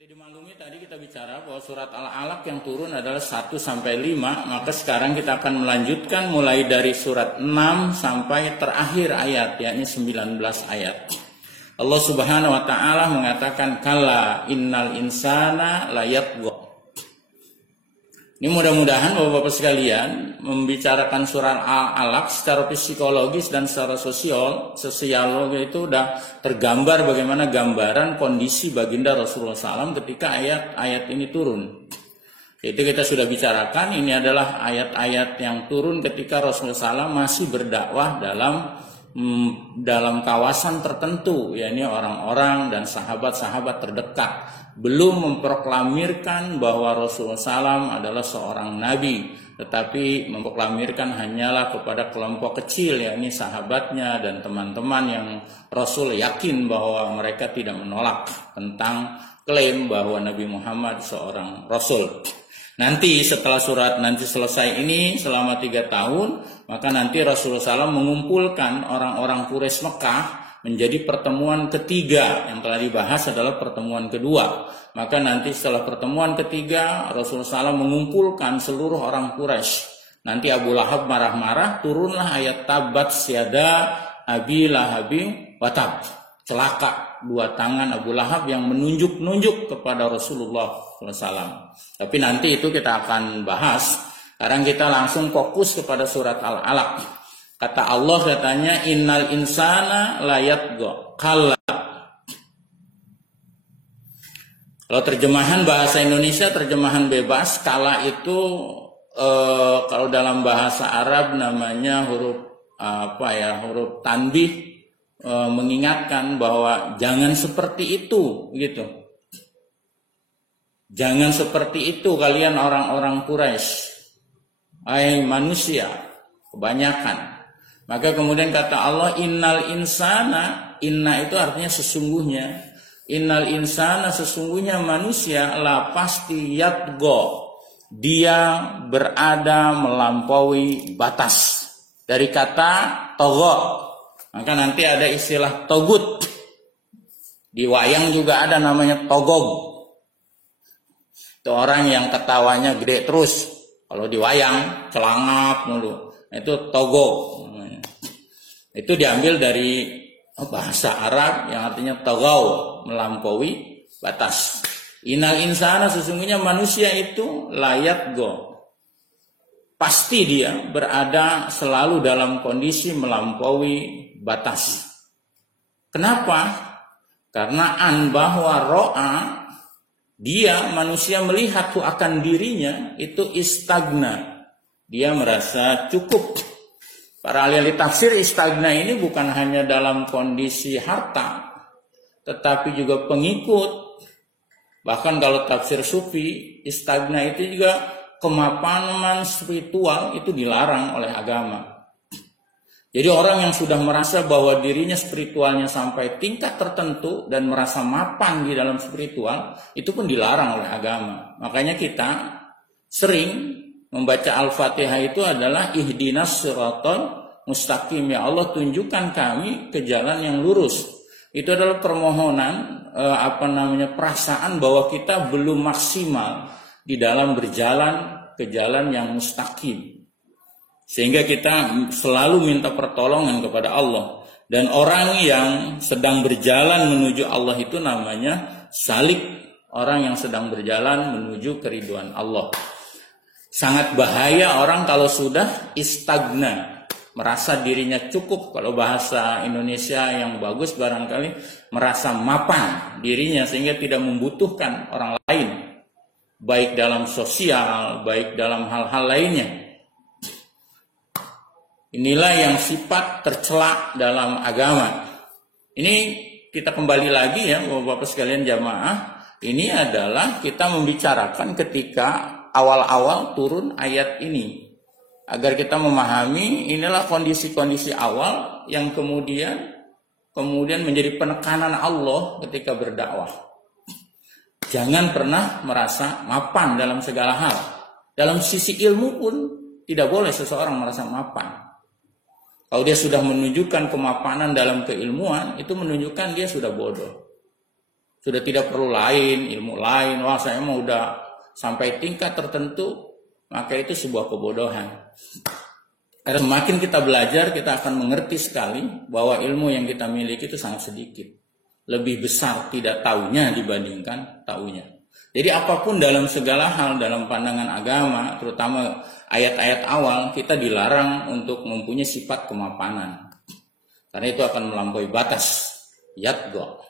Seperti dimaklumi tadi kita bicara bahwa surat Al-Alaq yang turun adalah 1-5, maka sekarang kita akan melanjutkan mulai dari surat 6 sampai terakhir ayat, yakni 19 ayat. Allah Subhanahu wa taala mengatakan kalla innal insana layatgha. Ini mudah-mudahan Bapak-bapak sekalian membicarakan surat Al-Alaq secara psikologis dan secara sosial itu udah tergambar bagaimana gambaran kondisi baginda Rasulullah SAW ketika ayat-ayat ini turun. Itu kita sudah bicarakan, ini adalah ayat-ayat yang turun ketika Rasulullah SAW masih berdakwah dalam kawasan tertentu, yakni orang-orang dan sahabat-sahabat terdekat, belum memproklamirkan bahwa Rasulullah SAW adalah seorang nabi, tetapi memproklamirkan hanyalah kepada kelompok kecil, yakni sahabatnya dan teman-teman yang Rasul yakin bahwa mereka tidak menolak tentang klaim bahwa Nabi Muhammad seorang Rasul. Nanti setelah surat nanti selesai ini selama 3 tahun, maka nanti Rasulullah SAW mengumpulkan orang-orang Quraisy Mekah menjadi pertemuan ketiga. Yang telah dibahas adalah pertemuan kedua. Maka nanti setelah pertemuan ketiga Rasulullah SAW mengumpulkan seluruh orang Quraisy. Nanti Abu Lahab marah-marah, turunlah ayat tabat syada abi lahabim watab. Celaka 2 tangan Abu Lahab yang menunjuk-nunjuk kepada Rasulullah SAW. Tapi nanti itu kita akan bahas. Sekarang kita langsung fokus kepada surat Al-Alaq. Kata Allah katanya innal insana layatgha. Kalla. Kalau terjemahan bahasa Indonesia, terjemahan bebas, kala itu kalau dalam bahasa Arab namanya huruf huruf tanbih, mengingatkan bahwa jangan seperti itu gitu. Jangan seperti itu kalian orang-orang Quraisy. Hai manusia, kebanyakan. Maka kemudian kata Allah innal insana, inna itu artinya sesungguhnya. Innal insana sesungguhnya manusia la pasti yatgo. Dia berada melampaui batas. Dari kata togo. Maka nanti ada istilah togut. Di wayang juga ada namanya togog. Itu orang yang ketawanya gede terus. Kalau di wayang celangap mulu. Itu togog. Itu diambil dari bahasa Arab yang artinya togau, melampaui batas. Innal insana sesungguhnya manusia itu layat go. Pasti dia berada selalu dalam kondisi melampaui batas. Kenapa? Karena bahwa ro'a, dia manusia melihat akan dirinya itu istagna. Dia merasa cukup. Para ahli tafsir istagna ini bukan hanya dalam kondisi harta, tetapi juga pengikut. Bahkan kalau tafsir sufi, istagna itu juga kemapanan spiritual itu dilarang oleh agama. Jadi orang yang sudah merasa bahwa dirinya spiritualnya sampai tingkat tertentu dan merasa mapan di dalam spiritual, itu pun dilarang oleh agama. Makanya kita sering membaca Al-Fatihah itu adalah ihdinas siratal mustaqim, ya Allah tunjukkan kami ke jalan yang lurus. Itu adalah permohonan perasaan bahwa kita belum maksimal di dalam berjalan ke jalan yang mustaqim. Sehingga kita selalu minta pertolongan kepada Allah. Dan orang yang sedang berjalan menuju Allah itu namanya salik, orang yang sedang berjalan menuju keridhaan Allah. Sangat bahaya orang kalau sudah istagna, merasa dirinya cukup. Kalau bahasa Indonesia yang bagus barangkali merasa mapan dirinya sehingga tidak membutuhkan orang lain, baik dalam sosial, baik dalam hal-hal lainnya. Inilah yang sifat tercela dalam agama. Ini kita kembali lagi ya Bapak-bapak sekalian jamaah. Ini adalah kita membicarakan ketika awal-awal turun ayat ini. Agar kita memahami inilah kondisi-kondisi awal yang kemudian menjadi penekanan Allah ketika berdakwah. Jangan pernah merasa mapan dalam segala hal. Dalam sisi ilmu pun tidak boleh seseorang merasa mapan. Kalau dia sudah menunjukkan kemapanan dalam keilmuan, itu menunjukkan dia sudah bodoh. Sudah tidak perlu lain, ilmu lain. Wah, saya mau udah sampai tingkat tertentu, maka itu sebuah kebodohan. Karena semakin kita belajar, kita akan mengerti sekali bahwa ilmu yang kita miliki itu sangat sedikit. Lebih besar tidak taunya dibandingkan taunya. Jadi apapun dalam segala hal, dalam pandangan agama, terutama ayat-ayat awal, kita dilarang untuk mempunyai sifat kemapanan. Karena itu akan melampaui batas. Yatgo.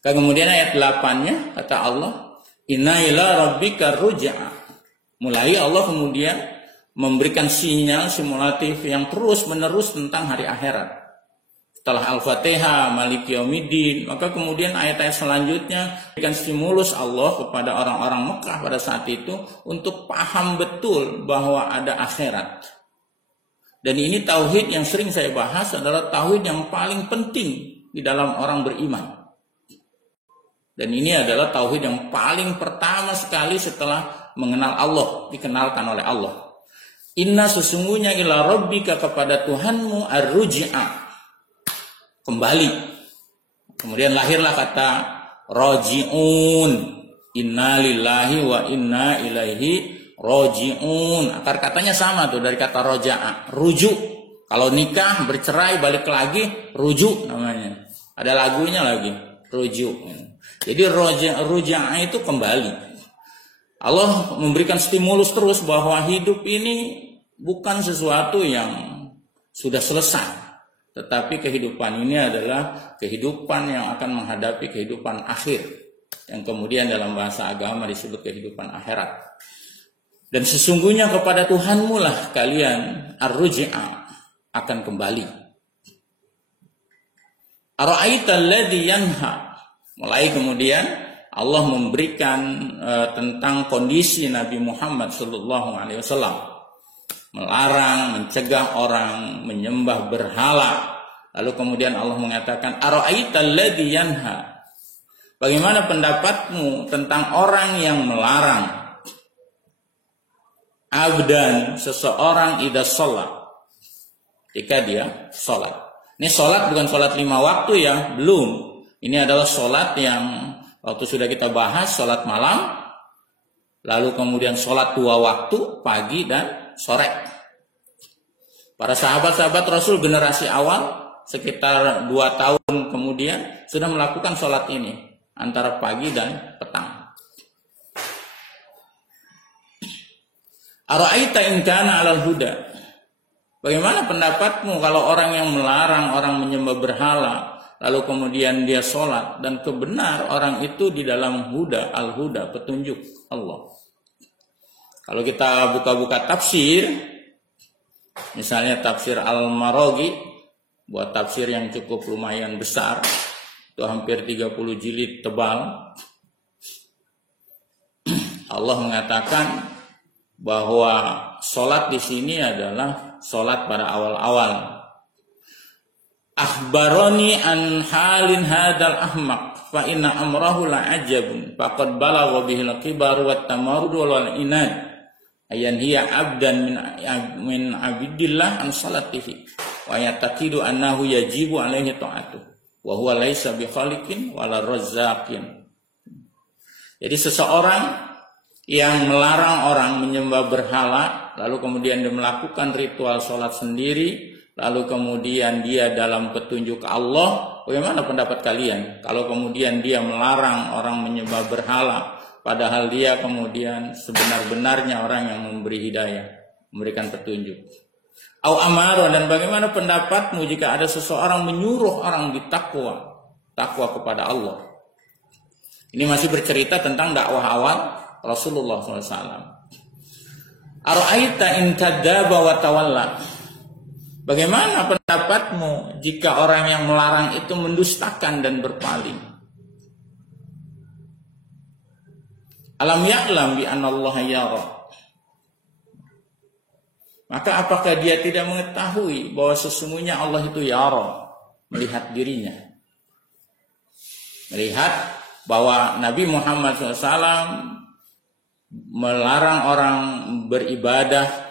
Kemudian ayat 8-nya, kata Allah, inna ila rabbika ruj'a. Mulai Allah kemudian memberikan sinyal simulatif yang terus menerus tentang hari akhirat. Setelah Al-Fatihah, Maliki Yaumiddin, maka kemudian ayat-ayat selanjutnya memberikan stimulus Allah kepada orang-orang Mekah pada saat itu untuk paham betul bahwa ada akhirat. Dan ini tauhid yang sering saya bahas adalah tauhid yang paling penting di dalam orang beriman. Dan ini adalah tauhid yang paling pertama sekali setelah mengenal Allah, dikenalkan oleh Allah. Inna sesungguhnya ila rabbika kepada Tuhanmu ar-ruj'a, kembali. Kemudian lahirlah kata raji'un. Inna lillahi wa inna ilaihi raji'un. Akar katanya sama tuh dari kata roja'a, rujuk. Kalau nikah bercerai balik lagi rujuk namanya. Ada lagunya lagi, rujuk. Jadi roja'a itu kembali. Allah memberikan stimulus terus bahwa hidup ini bukan sesuatu yang sudah selesai. Tetapi kehidupan ini adalah kehidupan yang akan menghadapi kehidupan akhir. Yang kemudian dalam bahasa agama disebut kehidupan akhirat. Dan sesungguhnya kepada Tuhanmu lah kalian ar-ruj'a akan kembali. Ara'aital ladzi yanha. Mulai kemudian Allah memberikan tentang kondisi Nabi Muhammad SAW, melarang, mencegah orang menyembah berhala. Lalu kemudian Allah mengatakan, ara'aital ladzi yanha. Bagaimana pendapatmu tentang orang yang melarang abdan, seseorang idza shalat, ketika dia sholat. Ini sholat bukan sholat 5 waktu ya, belum. Ini adalah sholat yang waktu sudah kita bahas, sholat malam, lalu kemudian sholat 2 waktu, pagi dan sore. Para sahabat-sahabat Rasul generasi awal, sekitar 2 tahun kemudian, sudah melakukan sholat ini, antara pagi dan petang. Ara'aita in kana 'alal huda. Bagaimana pendapatmu kalau orang yang melarang orang menyembah berhala, lalu kemudian dia sholat, dan kebenar orang itu di dalam huda, al-huda, petunjuk Allah. Kalau kita buka-buka tafsir, misalnya tafsir Al-Maraghi, buat tafsir yang cukup lumayan besar, itu hampir 30 jilid tebal. Allah mengatakan bahwa sholat di sini adalah sholat pada awal-awal. Akhbaroni an halin hadal ahmaq fa inna amrahu la ajabun faqad balagha bihi al-kibar wa tamarrud wal inad ayan hiya abdan min abidillah an salatihi wa yataqidu annahu yajibu alaihi ta'atu wa huwa laisa bi khaliqin wala razzaqin. Jadi seseorang yang melarang orang menyembah berhala, lalu kemudian dia melakukan ritual sholat sendiri, lalu kemudian dia dalam petunjuk Allah, bagaimana pendapat kalian? Kalau kemudian dia melarang orang menyembah berhala, padahal dia kemudian sebenar-benarnya orang yang memberi hidayah, memberikan petunjuk. Au amaro, dan bagaimana pendapatmu jika ada seseorang menyuruh orang ditakwa, takwa kepada Allah? Ini masih bercerita tentang dakwah awal Rasulullah SAW. Ara'aita in kadzdzaba wa tawalla. Bagaimana pendapatmu jika orang yang melarang itu mendustakan dan berpaling? Alam ya'lam bi anallaha yara. Maka apakah dia tidak mengetahui bahwa sesungguhnya Allah itu yara, melihat dirinya? Melihat bahwa Nabi Muhammad SAW melarang orang beribadah,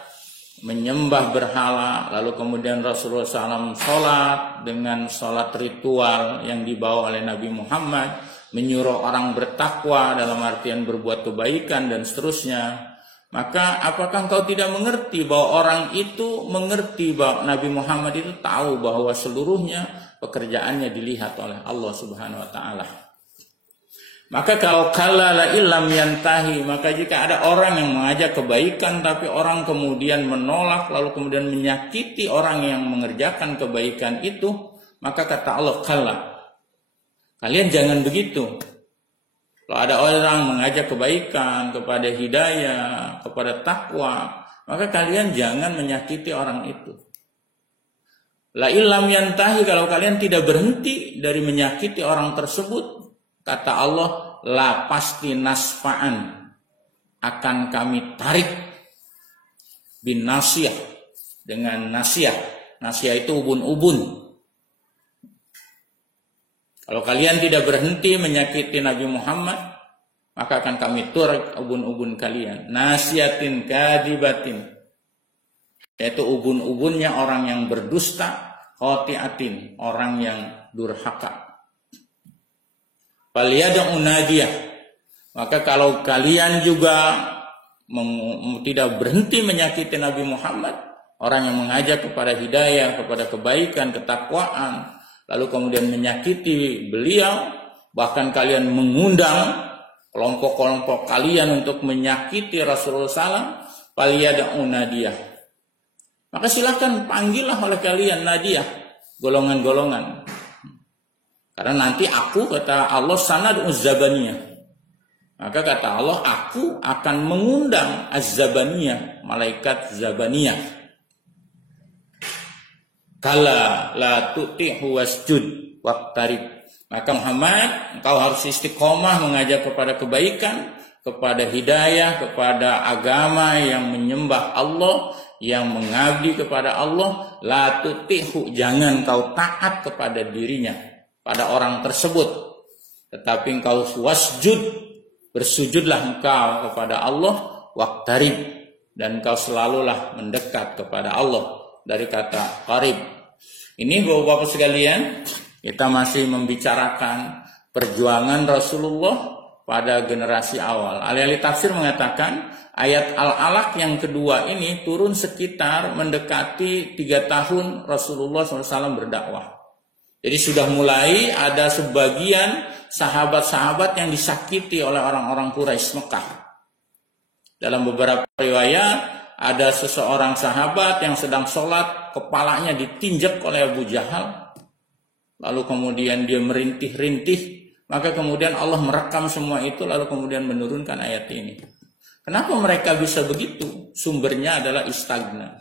menyembah berhala, lalu kemudian Rasulullah SAW sholat dengan sholat ritual yang dibawa oleh Nabi Muhammad, menyuruh orang bertakwa dalam artian berbuat kebaikan dan seterusnya, maka apakah engkau tidak mengerti bahwa orang itu mengerti bahwa Nabi Muhammad itu tahu bahwa seluruhnya pekerjaannya dilihat oleh Allah Subhanahu wa taala. Maka kalau kalala illam yantahi, maka jika ada orang yang mengajak kebaikan tapi orang kemudian menolak lalu kemudian menyakiti orang yang mengerjakan kebaikan itu, maka kata Allah, kalla, kalian jangan begitu. Kalau ada orang mengajak kebaikan, kepada hidayah, kepada takwa, maka kalian jangan menyakiti orang itu. La illam yantahi, kalau kalian tidak berhenti dari menyakiti orang tersebut, kata Allah, la pasti nasfa'an, akan kami tarik bin nasiyah, dengan nasiyah. Nasiyah itu ubun-ubun. Kalau kalian tidak berhenti menyakiti Nabi Muhammad, maka akan kami tarik ubun-ubun kalian. Nasiyatin kadibatin, yaitu ubun-ubunnya orang yang berdusta, khotiatin, orang yang durhaka. Faliyad'u nadiyah, maka kalau kalian juga tidak berhenti menyakiti Nabi Muhammad, orang yang mengajak kepada hidayah, kepada kebaikan, ketakwaan, lalu kemudian menyakiti beliau, bahkan kalian mengundang kelompok-kelompok kalian untuk menyakiti Rasulullah SAW, faliyad'u nadiyah, maka silahkan panggillah oleh kalian nadiyah, golongan-golongan. Karena nanti aku, kata Allah, sanad uzzabaniyah, maka kata Allah, aku akan mengundang az-zabaniyah, malaikat zabaniyah. Kala la tu'tihu wasjud waqtarib, maka Muhammad, engkau harus istiqomah mengajak kepada kebaikan, kepada hidayah, kepada agama yang menyembah Allah, yang mengabdi kepada Allah. La tu'tihu, jangan kau taat kepada dirinya, pada orang tersebut, tetapi engkau wasjud, bersujudlah engkau kepada Allah, waqtarib, dan engkau selalulah mendekat kepada Allah, dari kata qarib. Ini Bapak-bapak sekalian, kita masih membicarakan perjuangan Rasulullah pada generasi awal. Ahli-ahli tafsir mengatakan ayat Al-Alaq yang kedua ini turun sekitar mendekati 3 tahun Rasulullah SAW berdakwah. Jadi sudah mulai ada sebagian sahabat-sahabat yang disakiti oleh orang-orang Quraisy Mekah. Dalam beberapa riwayat ada seseorang sahabat yang sedang sholat, kepalanya ditinjak oleh Abu Jahal, lalu kemudian dia merintih-rintih, maka kemudian Allah merekam semua itu, lalu kemudian menurunkan ayat ini. Kenapa mereka bisa begitu? Sumbernya adalah istagna.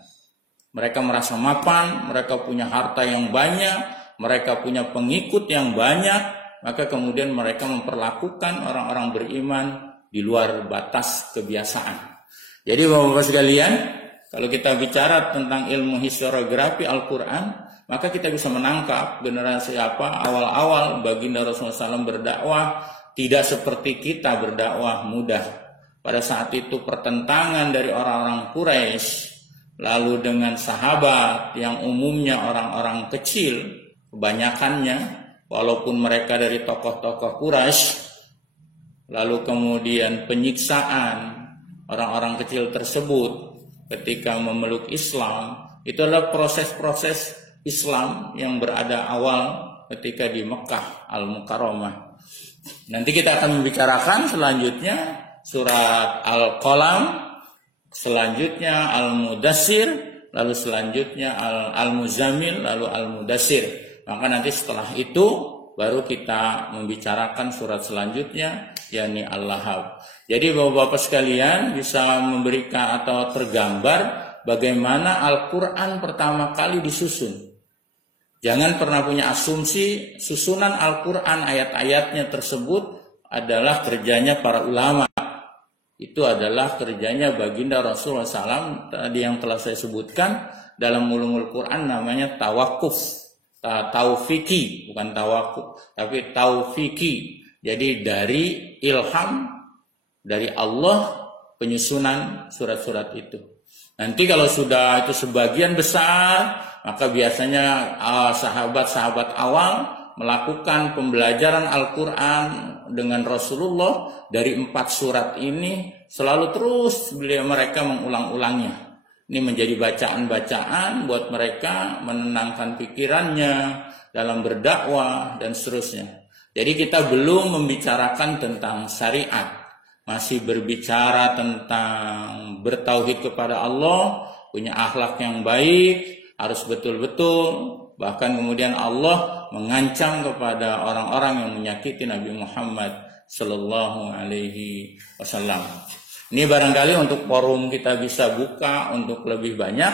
Mereka merasa mapan, mereka punya harta yang banyak, mereka punya pengikut yang banyak, maka kemudian mereka memperlakukan orang-orang beriman di luar batas kebiasaan. Jadi Bapak-bapak sekalian, kalau kita bicara tentang ilmu historiografi Al-Quran, maka kita bisa menangkap generasi apa awal-awal baginda Rasulullah SAW berdakwah tidak seperti kita berdakwah mudah. Pada saat itu pertentangan dari orang-orang Quraisy, lalu dengan sahabat yang umumnya orang-orang kecil, kebanyakannya, walaupun mereka dari tokoh-tokoh Quraisy, lalu kemudian penyiksaan orang-orang kecil tersebut ketika memeluk Islam, itu adalah proses-proses Islam yang berada awal ketika di Mekah Al-Mukarramah. Nanti kita akan membicarakan selanjutnya surat Al-Qalam, selanjutnya Al-Mudassir, lalu selanjutnya Al-Muzammil, lalu Al-Mudassir. Maka nanti setelah itu baru kita membicarakan surat selanjutnya, yakni Al-Lahab. Jadi Bapak-bapak sekalian bisa memberikan atau tergambar bagaimana Al-Quran pertama kali disusun. Jangan pernah punya asumsi susunan Al-Quran ayat-ayatnya tersebut adalah kerjanya para ulama. Itu adalah kerjanya baginda Rasulullah SAW, tadi yang telah saya sebutkan dalam ulumul Quran namanya tawakuf. Taufiki, bukan tawakuf, tapi taufiki. Jadi dari ilham dari Allah penyusunan surat-surat itu. Nanti kalau sudah itu sebagian besar, maka biasanya sahabat-sahabat awal melakukan pembelajaran Al-Quran dengan Rasulullah dari 4 surat ini selalu terus mereka mengulang-ulangnya. Ini menjadi bacaan-bacaan buat mereka menenangkan pikirannya dalam berdakwah dan seterusnya. Jadi kita belum membicarakan tentang syariat, masih berbicara tentang bertauhid kepada Allah, punya akhlak yang baik, harus betul-betul. Bahkan kemudian Allah mengancam kepada orang-orang yang menyakiti Nabi Muhammad Sallallahu Alaihi Wasallam. Ini barangkali untuk forum kita bisa buka untuk lebih banyak.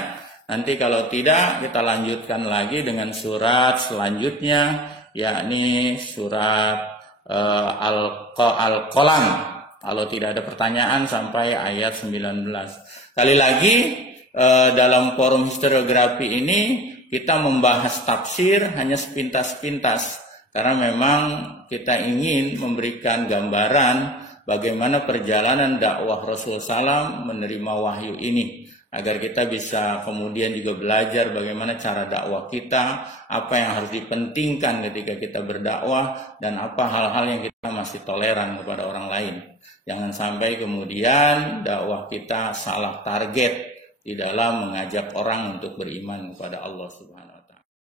Nanti kalau tidak kita lanjutkan lagi dengan surat selanjutnya, yakni surat Al-Qalam. Kalau tidak ada pertanyaan sampai ayat 19. Kali lagi dalam forum historiografi ini kita membahas tafsir hanya sepintas-pintas. Karena memang kita ingin memberikan gambaran bagaimana perjalanan dakwah Rasulullah SAW menerima wahyu ini, agar kita bisa kemudian juga belajar bagaimana cara dakwah kita, apa yang harus dipentingkan ketika kita berdakwah, dan apa hal-hal yang kita masih toleran kepada orang lain. Jangan sampai kemudian dakwah kita salah target di dalam mengajak orang untuk beriman kepada Allah Subhanahu